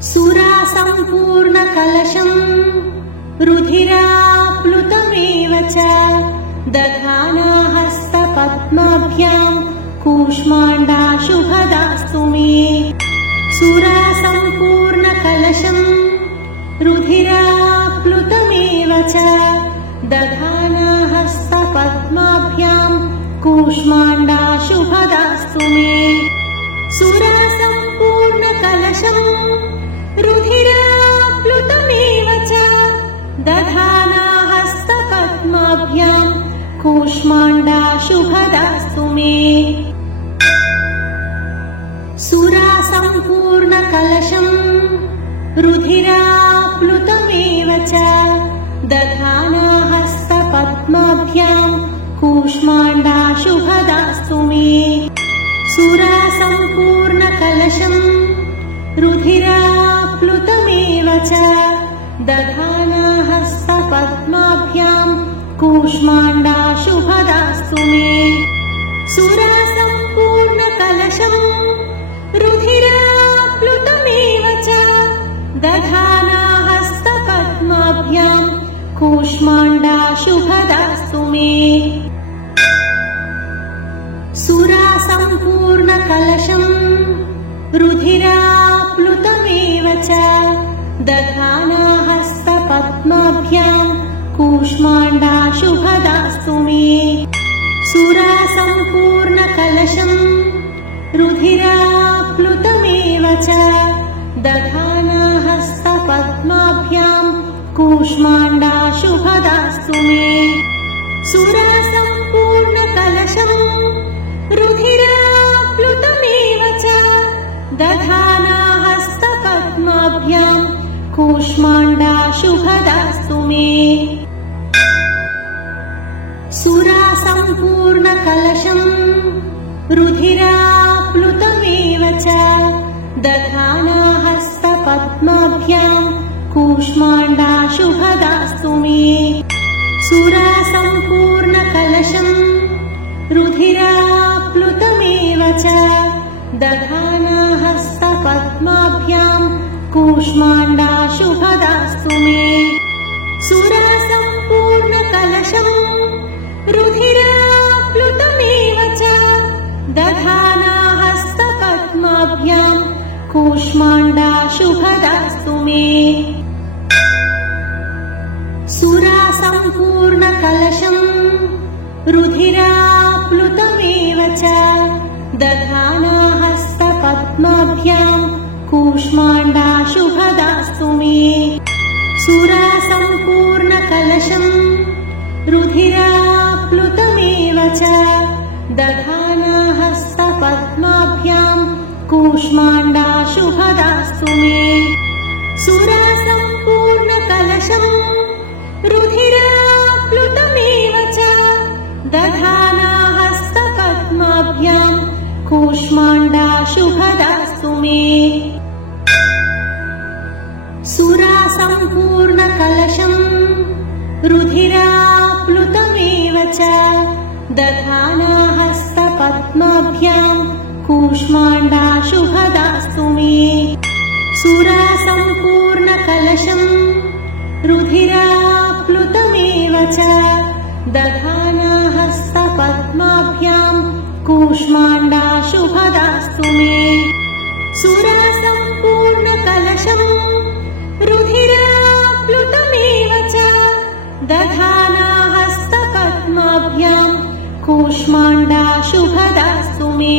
सुरासम्पूर्णकलशम् रुधिराप्लुतमेव च दधाना हस्तपद्माभ्याम् कूष्माण्डाशुभदास्तु मे। सुरासम्पूर्णकलशम् रुधिराप्लुतमेव च दधाना हस्तपद्माभ्याम् कूष्माण्डाशुभदास्तु मे। सुरासम्पूर्णकलशम् रुधिराप्लुतमेव च दधाना हस्तपद्माभ्याम् कूष्माण्डाशुभदास्तु मे। सुरासम्पूर्णकलशम् रुधिराप्लुतमेव च दधाना हस्तपद्माभ्याम् कूष्माण्डाशुभदास्तु मे। सुरासम्पूर्णकलशम् रुधिराप्लुतमेव च दधाना हस्तपद्माभ्याम् कूष्माण्डाशुभदास्तु मे। सुरासम्पूर्णकलशम् रुधिराप्लुतमेव च दधाना हस्तपद्माभ्याम् कूष्माण्डाशुभदास्तु मे। सुरासम्पूर्णकलशम् रुधिराप्लुतमेव च दधाना हस्तपद्माभ्याम् कूष्माण्डाशुभदास्तु मे। सुरासम्पूर्णकलशम् रुधिराप्लुतमेव च दधाना हस्तपद्माभ्याम् कूष्माण्डाशुभदास्तु मे। सुरासम्पूर्णकलशम् रुधिराप्लुतमेव च दधाना हस्तपद्माभ्याम् कूष्माण्डाशुभदास्तु मे। सुरासम्पूर्णकलशम् रुधिराप्लुतमेव च दधाना हस्तपद्माभ्याम् कूष्माण्डाशुभदास्तु मे। सुरासम्पूर्णकलशम् रुधिराप्लुतमेव च दधाना हस्तपद्माभ्याम् कूष्माण्डाशुभदास्तु मे। सुरासम्पूर्णकलशम् रुधिराप्लुतमेव च दधाना हस्तपद्माभ्याम् कूष्माण्डाशुभदास्तु मे। सुरासम्पूर्णकलशम् रुधिराप्लुतमेव च दधाना हस्तपद्माभ्याम् कूष्माण्डाशुभदास्तु मे। सुरासम्पूर्णकलशम् रुधिराप्लुतमेव च दधाना हस्तपद्माभ्याम् कूष्माण्डाशुभदास्तु मे। सुरासम्पूर्णकलशम् रुधिराप्लुतमेव च दधाना हस्तपद्माभ्याम् कूष्माण्डाशुभदास्तु मे। सुरासम्पूर्णकलशम् रुधिराप्लुतमेव च दधाना हस्तपद्माभ्याम् कूष्माण्डाशुभदास्तु मे। सुरासम्पूर्णकलशम् रुधिराप्लुतमेव च दधाना हस्तपद्माभ्याम् कूष्माण्डाशुभदास्तु मे। सुरासम्पूर्णकलशम् रुधिराप्लुतमेव च दधाना हस्तपद्माभ्याम् कूष्माण्डाशुभदास्तु मे।